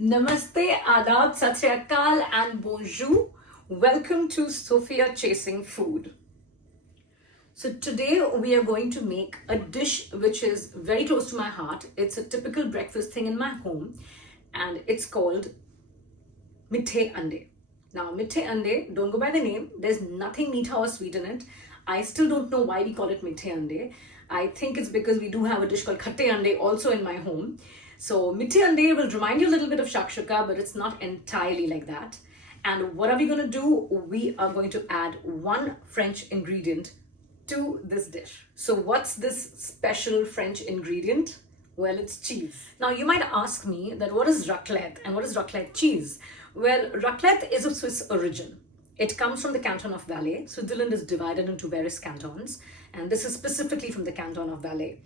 Namaste, Adab, Sat Sri Akal and Bonjour. Welcome to Sophia Chasing Food. So today we are going to make a dish which is very close to my heart. It's a typical breakfast thing in my home and it's called Mithe Ande. Now Mithe Ande, don't go by the name. There's nothing Meetha or sweet in it. I still don't know why we call it Mithe Ande. I think it's because we do have a dish called Khatte Ande also in my home. So Mithe Ande will remind you a little bit of shakshuka, but it's not entirely like that. And what are we going to do? We are going to add one French ingredient to this dish. So what's this special French ingredient? Well, it's cheese. Now you might ask me that what is raclette and what is raclette cheese? Well, raclette is of Swiss origin. It comes from the canton of Valais. Switzerland is divided into various cantons, and this is specifically from the canton of Valais.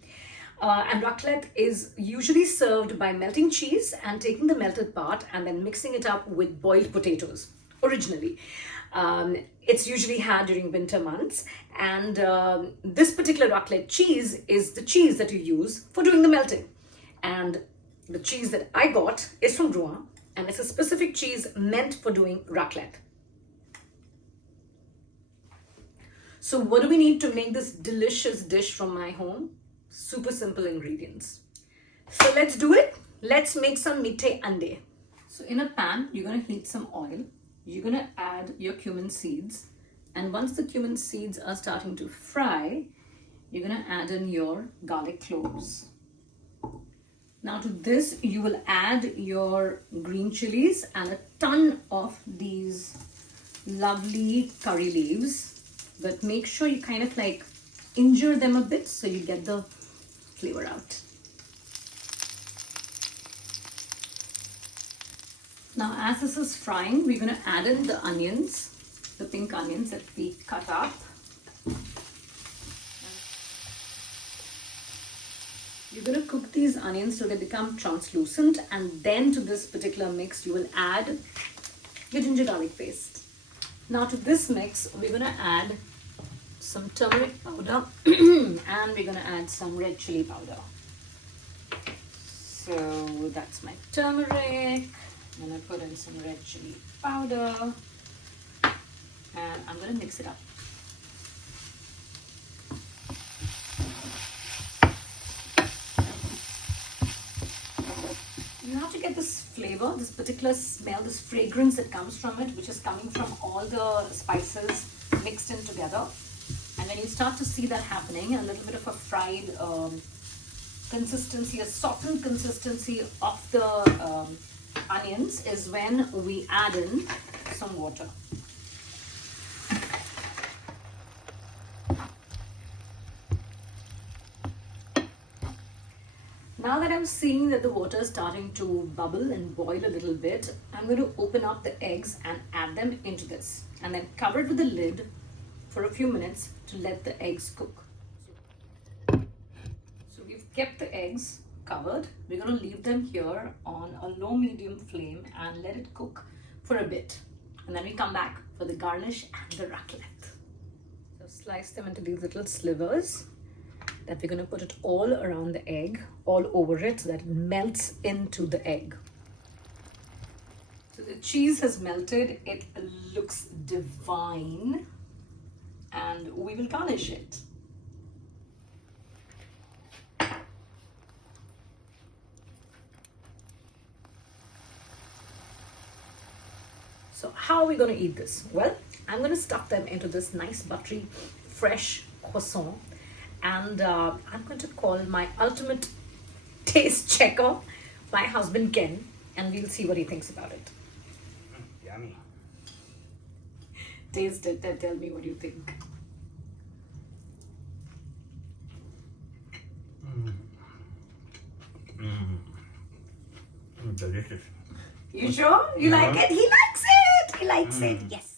And raclette is usually served by melting cheese and taking the melted part and then mixing it up with boiled potatoes, originally. It's usually had during winter months, and this particular raclette cheese is the cheese that you use for doing the melting. And the cheese that I got is from Rouen, and it's a specific cheese meant for doing raclette. So what do we need to make this delicious dish from my home? Super simple ingredients. So let's do it. Let's make some Mithe Ande. So in a pan, you're going to heat some oil. You're going to add your cumin seeds. And once the cumin seeds are starting to fry, you're going to add in your garlic cloves. Now to this, you will add your green chilies and a ton of these lovely curry leaves. But make sure you kind of like injure them a bit so you get the flavor out. Now as this is frying, we're going to add in the onions, the pink onions that we cut up. You're going to cook these onions till they become translucent, and then to this particular mix you will add your ginger garlic paste. Now to this mix we're going to add some turmeric powder and we're going to add some red chili powder. So that's my turmeric. I'm going to put in some red chili powder and I'm going to mix it up. You have to get this flavor, this particular smell, this fragrance that comes from it, which is coming from all the spices mixed in together. And when you start to see that happening, a little bit of a fried consistency, a softened consistency of the onions is when we add in some water. Now that I'm seeing that the water is starting to bubble and boil a little bit, I'm going to open up the eggs and add them into this. And then cover it with the lid for a few minutes to let the eggs cook. So we've kept the eggs covered. We're going to leave them here on a low-medium flame and let it cook for a bit. And then we come back for the garnish and the raclette. So slice them into these little slivers that we're going to put it all around the egg, all over it, so that it melts into the egg. So the cheese has melted. It looks divine. And we will garnish it. So how are we going to eat this? Well, I'm going to stuff them into this nice buttery, fresh croissant. And I'm going to call my ultimate taste checker, my husband Ken, and we'll see what he thinks about it. Yummy. Taste it and tell me what you think. Delicious. You sure? You like it? He likes it. He likes it. Yes.